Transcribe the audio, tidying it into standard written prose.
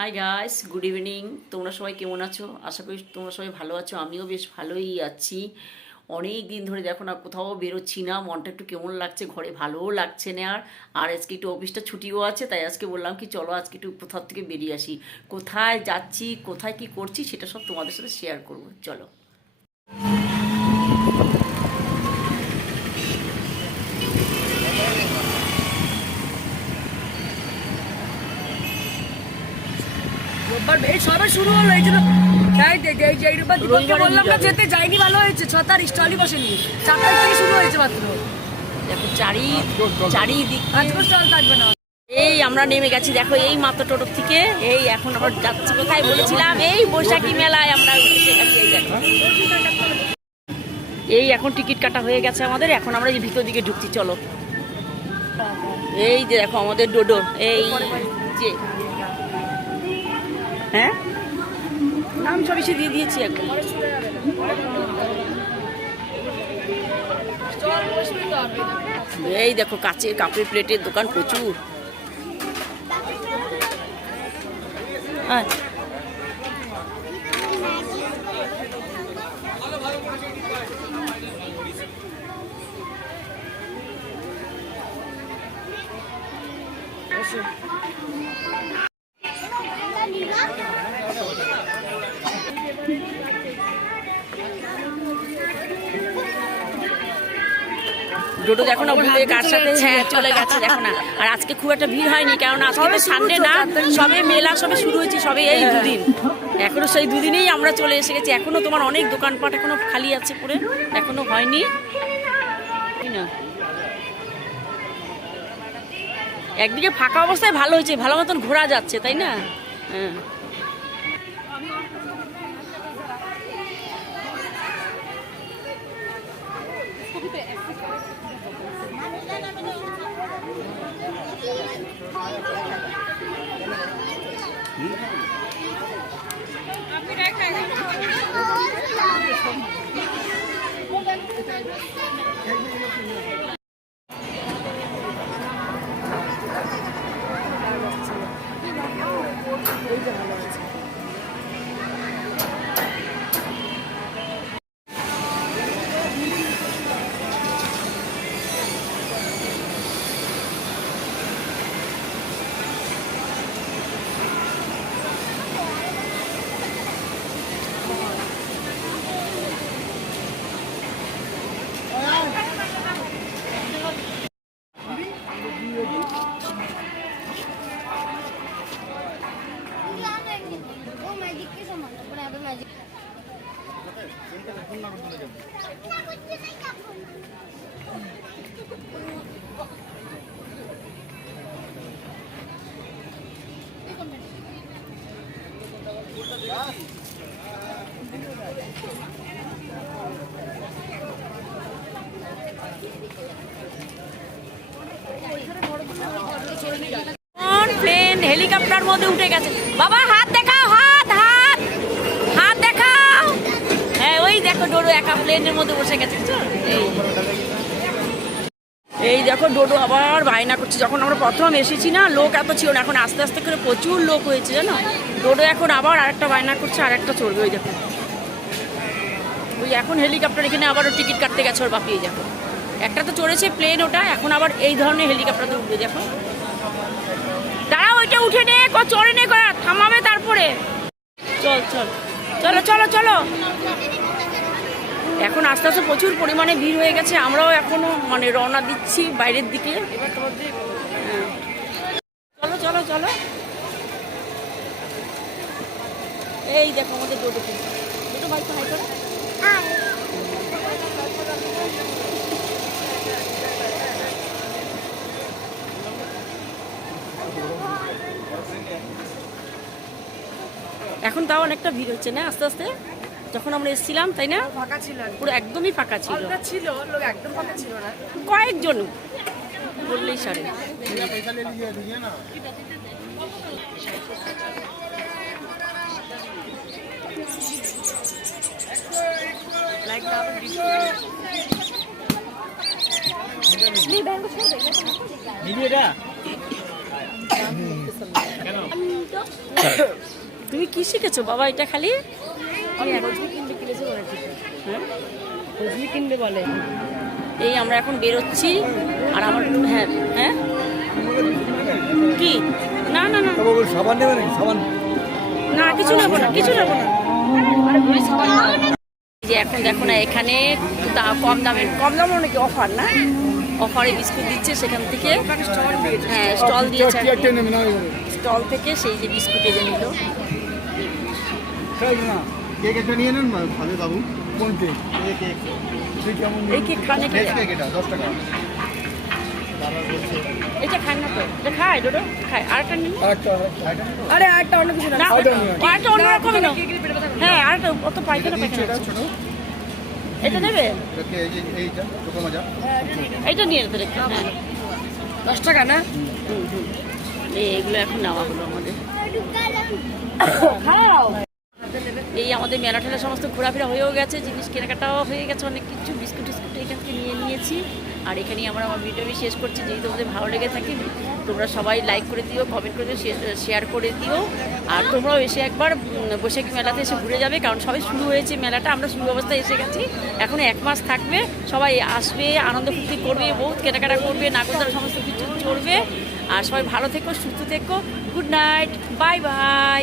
Hi guys, good evening. তোমরা সবাই কেমন আছো? আশা করি তোমরা সবাই ভালো আছো। আমিও বেশ ভালোই আছি। অনেক দিন ধরে দেখো না, কোথাও বেরোচ্ছি না, মনটা একটু কেমন লাগছে, ঘরে ভালোও লাগছে না। আর আজকে একটু অফিসটা ছুটিও আছে, তাই আজকে বললাম কি চলো আজকে একটু কোথাও থেকে বেরিয়ে আসি। কোথায় যাচ্ছি, কোথায় কি করছি, সেটা সব তোমাদের সাথে শেয়ার করবো। চলো। রোববার সবে শুরু হলো, এই জন্য এই রোববার দীপককে বললাম না যেতে, যাইনি, ভালো হয়েছে। 6 তারিখ স্টলই বসেনি, 4 তারিখ থেকে শুরু হয়েছে মাত্র। দেখো চারিদিক আজকে স্টল থাকবে না। এই আমরা নেমে গেছি, দেখো এই মাত্র টোটোর থেকে। এই এখন আমরা যাচ্ছি কোথায় বলেছিলাম, এই বৈশাখী মেলায় আমরা এসে গেছি। এই দেখো, এই এখন টিকিট কাটা হয়ে গেছে আমাদের। এখন আমরা এই ভিতর দিকে ঢুকছি, চলো। এই যে দেখো আমাদের ডোডো, এই যে হ্যাঁ নাম সব এসে দিয়ে দিয়েছি এখন। এই দেখো কাচের কাপের প্লেটের দোকান প্রচুর। ডোডো দেখো না ভুলে কার সাথে চলে গেছে, দেখো না। আর আজকে খুব একটা ভিড় হয়নি, কারণ আজকে তো সানডে না, সবে মেলা সবে শুরু হয়েছে, সবে এই দুদিন। এখনো সেই দুদিনেই আমরা চলে এসে গেছি। এখনো তোমার অনেক দোকানপাট এখনো খালি আছে পুরে, এখনো হয়নি না। একদিকে ফাঁকা অবস্থায় ভালো হয়েছে, ভালো মতন ঘোরা যাচ্ছে, তাই না? হ্যাঁ। প্লেন হেলিকপ্টার মধ্যে উঠে গেছে। বাবা হাত দেখাও, হাত হাত হাত দেখাও। হ্যাঁ ওই দেখো ডোডো একা প্লেনের মধ্যে বসে গেছে। এই দেখো ডোডো আবার বায়না করছে। যখন আমরা প্রথম এসেছি না, লোক এত ছিল না, এখন আস্তে আস্তে করে প্রচুর লোক হয়েছে জানো। ডোডো এখন আবার আরেকটা বায়না করছে, আরেকটা চলবে। ওই দেখো ওই এখন হেলিকপ্টার এখানে আবারও টিকিট কাটতে গেছে ওর বাপিয়ে। দেখো একটা তো চড়েছে প্লেন, ওটা এখন আবার এই ধরনের হেলিকপ্টারতে উঠবে। দেখো দাঁড়া, ওইটা উঠে নে, চড়ে নে, থামাবে তারপরে। চল চল চলো চলো চলো। এখন আস্তে আস্তে প্রচুর পরিমাণে ভিড় হয়ে গেছে। আমরাও এখনো মানে রওনা দিচ্ছি বাইরের দিকে। চলো চলো চলো। এই দেখো আমাদের ডোডো, ডোডো ভাই তো হাই করো। এখন তাও অনেকটা ভিড় হচ্ছে না আস্তে আস্তে। যখন আমরা এসেছিলাম তাই না, ফাঁকা ছিল, পুরো একদমই ফাঁকা ছিল। লোক একদম ফাঁকা ছিল না, কয়েকজন বললেই সারে। মিডিয়াটা তুমি কি শিখেছো বাবা এটা খালি? আমি হজমি কিনবে কিনেছে বলে ঠিক হ্যাঁ হজমি কিনবে বলে। এই আমরা এখন বেরোচ্ছি আর আমার হ্যাঁ হ্যাঁ কি না না না সাবান নেবে নাকি সাবান? না কিছু নেবো না কিছু নেবো না এই যে এখন দেখো না এখানে কম দামে নাকি অফার না অফারে বিস্কুট দিচ্ছে সেখান থেকে হ্যাঁ স্টল দিয়েছে স্টল থেকে সেই যে বিস্কুট এনে নিল কেক একটা নিয়ে নেন ভাবে বাবু। কোন কেক? এই কেক কেমন? এই কেক খানে কি কেক এটা 10 টাকা। এটা খায় না তো এটা খায় ডোডো খায় আরেকটা নিন আরে আরেকটা অন্য কিছু না। না আরেকটা অন্যরকম না হ্যাঁ আরেকটা অত পাইকারি ছোট এটা নেবে ওকে এইটা ছোট মজা। এইটা নিয়ে নিতে রেখে হ্যাঁ 10 টাকা না? এইগুলো এখন নেওয়া হলো আমাদের খাও। এই আমাদের মেলা ঠেলা সমস্ত ঘোরাফেরা হয়েও গেছে জিনিস কেনাকাটাও হয়ে গেছে অনেক কিছু বিস্কুট টিস্কুট এখান থেকে নিয়ে নিয়েছি আর এখানেই আমরা আমার ভিডিওটি শেষ করছি যদি তোমাদের ভালো লেগে থাকে তোমরা সবাই লাইক করে দিও কমেন্ট করে দিও শেয়ার করে দিও আর তোমরাও এসে একবার বৈশাখী মেলাতে এসে ঘুরে যাবে কারণ সবাই শুরু হয়েছে মেলাটা আমরা শুরু অবস্থায় এসে গেছি এখনও 1 মাস থাকবে সবাই আসবে আনন্দ ফুর্তি করবে বহুত কেনাকাটা করবে নাগরদোলার সমস্ত কিছু চলবে আর সবাই ভালো থেকো সুস্থ থেকো গুড নাইট বাই বাই।